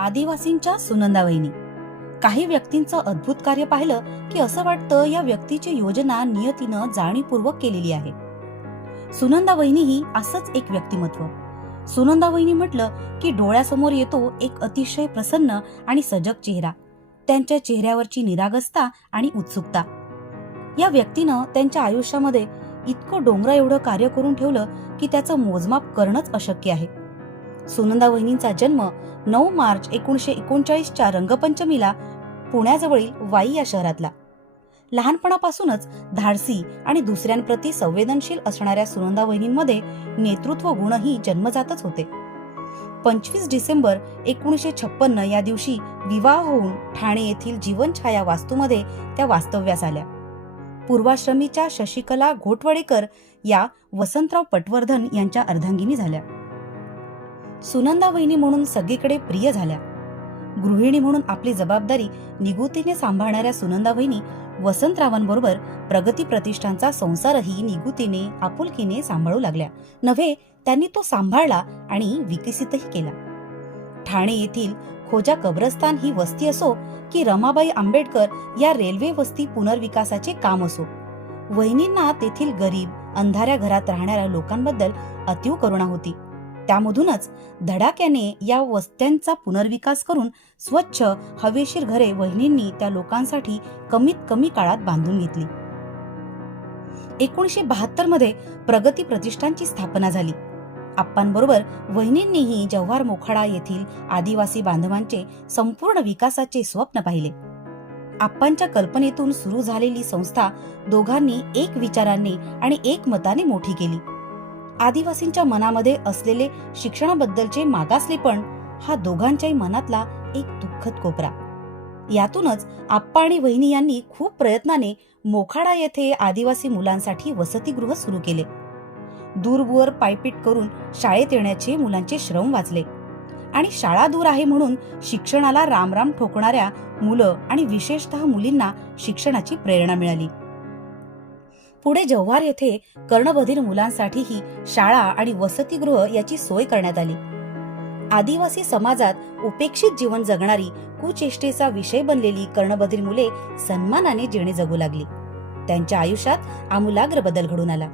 आदिवासींच्या सुनंदा वहिनी. काही व्यक्तींचं अद्भुत कार्य पाहिलं की असं वाटतं या व्यक्तीची योजना नियतीनं जाणीवपूर्वक केलेली आहे. सुनंदा वहिनी ही असंच एक व्यक्तिमत्व. सुनंदा वहिनी म्हटलं की डोळ्यासमोर येतो एक अतिशय प्रसन्न आणि सजग चेहरा, त्यांच्या चेहऱ्यावरची निरागसता आणि उत्सुकता. या व्यक्तीनं त्यांच्या आयुष्यामध्ये इतकं डोंगरा एवढं कार्य करून ठेवलं की त्याचं मोजमाप करणंच अशक्य आहे. सुनंदा वहिनींचा जन्म 9 मार्च 1939च्या रंगपंचमीला पुण्याजवळील वाई या शहरातला. लहानपणापासूनच धाडसी आणि दुसऱ्यांप्रती संवेदनशील असणाऱ्या सुनंदा वहिनींमध्ये नेतृत्व गुणही जन्मजातच होते. 25 डिसेंबर 1956 या दिवशी विवाह होऊन ठाणे येथील जीवनछाया वास्तूमध्ये त्या वास्तव्यास आल्या. पूर्वाश्रमीच्या शशिकला घोटवडेकर या वसंतराव पटवर्धन यांच्या अर्धांगिनी झाल्या. सुनंदा वहिनी म्हणून सगळीकडे प्रिय झाल्या. गृहिणी म्हणून आपली जबाबदारी निगुतीने सांभाळणाऱ्या सुनंदा वहिनी वसंतरावांबरोबर प्रगती प्रतिष्ठानचा संसारही निगुतीने आपुलकीने सांभाळू लागल्या. नव्हे, त्यांनी तो सांभाळला आणि विकसितही केला. ठाणे येथील खोजा कब्रस्तान ही वस्ती असो की रमाबाई आंबेडकर या रेल्वे वस्ती पुनर्विकासाचे काम असो, वहिनींना तेथील गरीब अंधाऱ्या घरात राहणाऱ्या लोकांबद्दल अतीव करुणा होती. त्यामधूनच धडाक्याने या वस्त्यांचा पुनर्विकास करून स्वच्छ हवेशीर घरे वहिनींनी त्या लोकांसाठी कमीत कमी काळात बांधून घेतली. 1972 मध्ये प्रगती प्रतिष्ठानची स्थापना झाली. आप्पांबरोबर वहिनींनीही जव्हार मोखाडा येथील आदिवासी बांधवांचे संपूर्ण विकासाचे स्वप्न पाहिले. आप्पांच्या कल्पनेतून सुरू झालेली संस्था दोघांनी एक विचारांनी आणि एक मताने मोठी केली. आदिवासींच्या मनामध्ये असलेले शिक्षणाबद्दलचे मागासलेपण हा दोघांच्याही मनातला एक दुःखद कोपरा. यातूनच आप्पा आणि वहिनी यांनी खूप प्रयत्नाने मोखाडा येथे आदिवासी मुलांसाठी वसतिगृह सुरू केले. दूरवर पायपीट करून शाळेत येण्याचे मुलांचे श्रम वाचले आणि शाळा दूर आहे म्हणून शिक्षणाला रामराम ठोकणाऱ्या मुलं आणि विशेषतः मुलींना शिक्षणाची प्रेरणा मिळाली. पुढे जव्हार येथे कर्णबधीर मुलांसाठीही शाळा आणि वसतिगृह याची सोय करण्यात आली. आदिवासी समाजात उपेक्षित जीवन जगणारी कुचेष्टेचा विषय बनलेली कर्णबधीर मुले सन्मानाने जीवने जगू लागली. त्यांच्या आयुष्यात आमूलाग्र बदल घडून आला.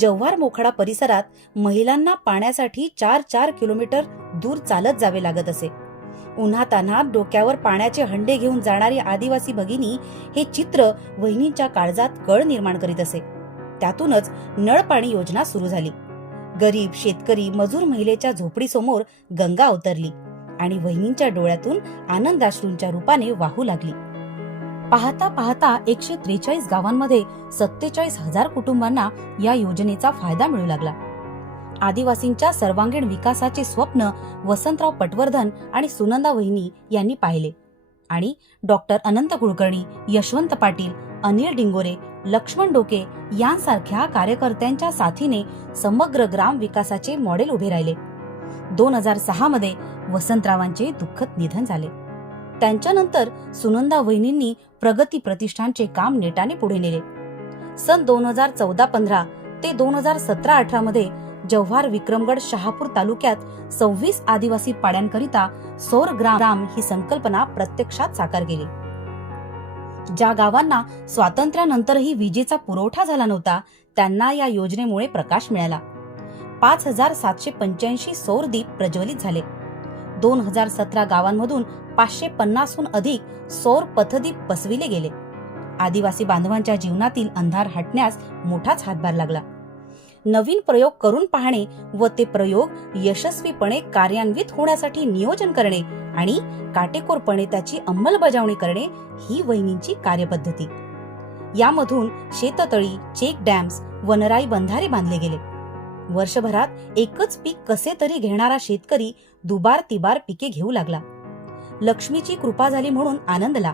जव्हार मोखाडा परिसरात महिलांना पाण्यासाठी 4-4 किलोमीटर दूर चालत जावे लागत असे. उन्हातान्हात डोक्यावर पाण्याचे हंडे घेऊन जाणारी आदिवासी भगिनी हे चित्र वहिनींच्या काळजात कळ निर्माण करीत असे. त्यातूनच नळ पाणी योजना सुरू झाली. गरीब शेतकरी मजूर महिलेच्या झोपडीसमोर गंगा अवतरली आणि वहिनींच्या डोळ्यातून आनंदाश्रूंच्या रूपाने वाहू लागली. पाहता पाहता 143 गावांमध्ये 47,000 कुटुंबांना या योजनेचा फायदा मिळू लागला. आदिवासींच्या सर्वांगीण विकासाचे स्वप्न वसंतराव पटवर्धन आणि सुनंदा वहिनी यांनी पाहिले आणि डॉक्टर अनंत कुलकर्णी, यशवंत पाटील, अनिल डिंगोरे, लक्ष्मण डोके यांसारख्या कार्यकर्त्यांच्या साथीने समग्र ग्राम विकासाचे मॉडेल उभे राहिले. 2006 मध्ये वसंतरावांचे दुःखद निधन झाले. त्यांच्यानंतर सुनंदा वहिनींनी प्रगती प्रतिष्ठानचे काम नेटाने पुढे नेले. सन 2014-15 ते 2017-18 मध्ये जव्हार विक्रमगड शहापूर तालुक्यात 26 आदिवासी पाड्यांकरिता सौर ग्राम ही संकल्पना प्रत्यक्षात साकार केली. ज्या गावांना स्वातंत्र्यानंतरही विजेचा पुरवठा झाला नव्हता त्यांना या योजनेमुळे प्रकाश मिळाला. 5,785 सौर दीप प्रज्वलित झाले. 2017 गावांमधून 550हून अधिक सौर पथदीप बसविले गेले. आदिवासी बांधवांच्या जीवनातील अंधार हटण्यास मोठाच हातभार लागला. नवीन प्रयोग करून पाहणे व ते प्रयोग यशस्वीपणे कार्यान्वित होण्यासाठी नियोजन करणे आणि काटेकोरपणे त्याची अंमलबजावणी करणे ही वहिनींची कार्यपद्धती. यामधून शेततळी, चेक डॅम्स, वनराई बंधारे बांधले गेले. वर्षभरात एकच पीक कसे तरी घेणारा शेतकरी दुबार तिबार पिके घेऊ लागला. लक्ष्मीची कृपा झाली म्हणून आनंदला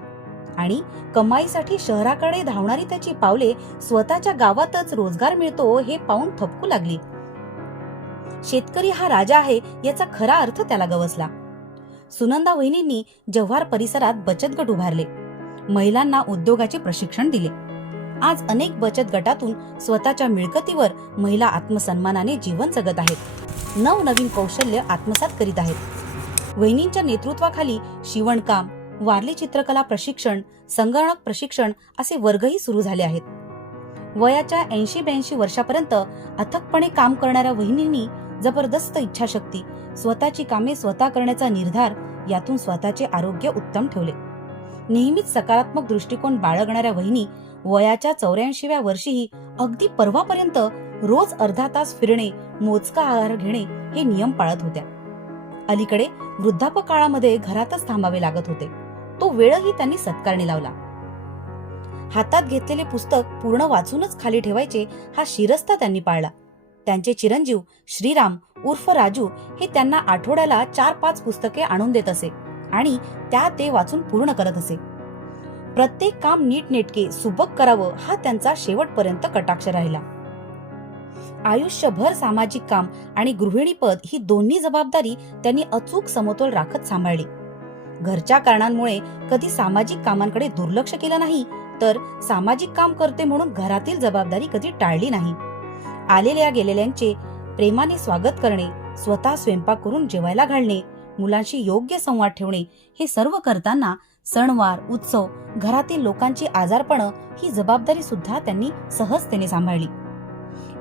आणि कमाईसाठी शहराकडे धावणारी त्याची पावले स्वतःच्या गावातच रोजगार मिळतो हे पाहून थपकू लागली. शेतकरी हा राजा आहे याचा खरा अर्थ त्याला गवसला. सुनंदा वहिनींनी जव्हार परिसरात बचत गट उभारले. महिलांना उद्योगाचे प्रशिक्षण दिले. आज अनेक बचत गटातून स्वतःच्या मिळकतीवर महिला आत्मसन्मानाने जीवन जगत आहेत. नवनवीन कौशल्य आत्मसात करीत आहेत. वहिनींच्या नेतृत्वाखाली शिवणकाम, वारली चित्रकला प्रशिक्षण, संगणक प्रशिक्षण असे वर्गही सुरू झाले आहेत. वयाच्या 80-82 वर्षापर्यंत अथकपणे काम करणाऱ्या वहिनींनी जबरदस्त इच्छाशक्ती, स्वतःची कामे स्वतः करण्याचा निर्धार यातून स्वतःचे आरोग्य उत्तम ठेवले. नेहमीच सकारात्मक दृष्टिकोन बाळगणाऱ्या वहिनी वयाच्या 84व्या वर्षीही अगदी परवापर्यंत रोज अर्धा तास फिरणे, मोजका आहार घेणे हे नियम पाळत होत्या. अलीकडे वृद्धापकाळामध्ये काळामध्ये घरातच थांबावे लागत होते. तो वेळही त्यांनी सत्कारणी लावला. हातात घेतलेले पुस्तक पूर्ण वाचूनच खाली ठेवायचे हा शिरस्ता त्यांनी पाळला. त्यांचे चिरंजीव श्रीराम उर्फ राजू हे त्यांना आठवड्याला 4-5 पुस्तके आणून देत असे आणि त्या ते वाचून पूर्ण करत असे. प्रत्येक काम नीटनेटके सुबक करावं हा त्यांचा शेवटपर्यंत कटाक्ष राहिला. आयुष्यभर सामाजिक काम आणि गृहिणीपद ही दोन्ही जबाबदारी त्यांनी अचूक समतोल राखत सांभाळली. घरच्या कारणांमुळे कधी सामाजिक कामांकडे दुर्लक्ष केलं नाही, तर सामाजिक काम करते म्हणून घरातील जबाबदारी कधी टाळली नाही. आलेल्या गेलेल्यांचे प्रेमाने स्वागत करणे, स्वतः स्वयंपाक करून जेवायला घालणे, मुलांशी योग्य संवाद ठेवणे हे सर्व करताना सणवार, उत्सव, घरातील लोकांची आजारपणं ही जबाबदारी सुद्धा त्यांनी सहजतेने सांभाळली.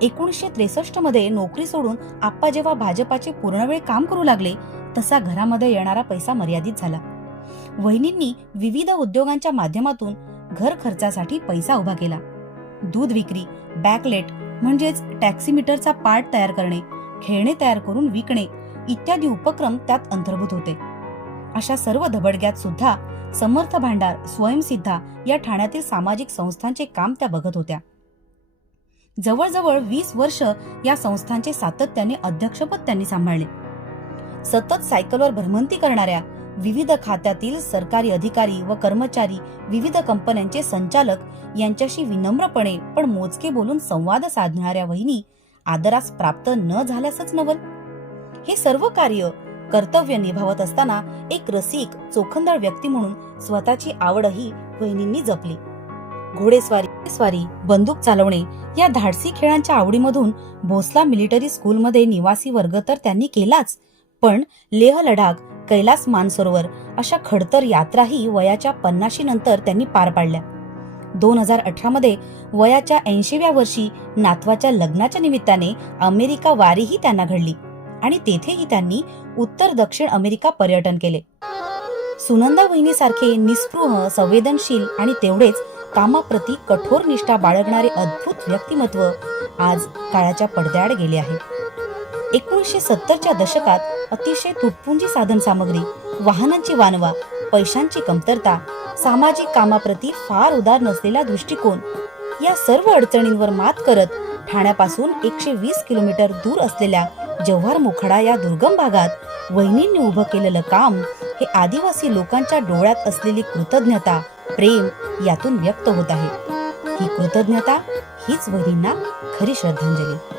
1963 मध्ये नोकरी सोडून आप्पा जेव्हा भाजपाचे पूर्णवेळ काम करू लागले तसा घरामध्ये येणारा पैसा मर्यादित झाला. वहिनींनी विविध उद्योगांच्या माध्यमातून घर खर्चासाठी पैसा उभा केला. दूध विक्री, बॅकलेट म्हणजेच टॅक्सीमीटरचा पार्ट तयार करणे, खेळणे तयार करून विकणे इत्यादी उपक्रम त्यात अंतर्भूत होते. अशा सर्व धबडग्यात सुद्धा समर्थ भांडार, स्वयंसिद्धा या ठाण्यातील सामाजिक संस्थांचे काम त्या बघत होत्या. जवळजवळ 20 वर्ष या संस्थांचे सातत्याने अध्यक्षपद त्यांनी सांभाळले. सतत सायकलवर भ्रमंती करणाऱ्या विविध खात्यातील सरकारी अधिकारी व कर्मचारी, विविध कंपन्यांचे संचालक यांच्याशी विनम्रपणे पण मोजके बोलून संवाद साधणाऱ्या वहिनी आदरास प्राप्त न झाल्यासच नवल. हे सर्व कार्य कर्तव्य निभावत असताना एक रसिक, चोखंदळ व्यक्ती म्हणून स्वतःची आवडही वहिनींनी जपली. घोडेस्वारी, बंदूक चालवणे या धाडसी खेळांच्या आवडीमधून भोसला मिलिटरी स्कूलमध्ये निवासी वर्ग तर त्यांनी केलाच, पण लेह लडाख, कैलास मानसरोवर अशा खडतर यात्राही वयाच्या 50 नंतर त्यांनी पार पाडल्या. 2018 मध्ये वयाच्या 80व्या वर्षी नातवाच्या लग्नाच्या निमित्ताने अमेरिका वारीही त्यांना घडली आणि तेथेही त्यांनी उत्तर दक्षिण अमेरिका पर्यटन केले. सुनंदा वहिनीसारखे निस्पृह, संवेदनशील आणि तेवढेच कामाप्रती कठोर निष्ठा बाळगणारे अद्भुत व्यक्तिमत्व आज काळाच्या पडद्याआड गेले आहे. 1970च्या दशकात अतिशय तुटपुंजी साधन सामग्री, वाहनांची वानवा, पैशांची कमतरता, सामाजिक कामाप्रती फार उदार नसलेला दृष्टिकोन या सर्व अडचणींवर मात करत ठाण्यापासून 120 किलोमीटर दूर असलेल्या जव्हार मोखाडा या दुर्गम भागात वहिनींनी उभं केलेलं काम हे आदिवासी लोकांच्या डोळ्यात असलेली कृतज्ञता, प्रेम यातून व्यक्त होत आहे. ही कृतज्ञता हीच वहिनींना खरी श्रद्धांजली.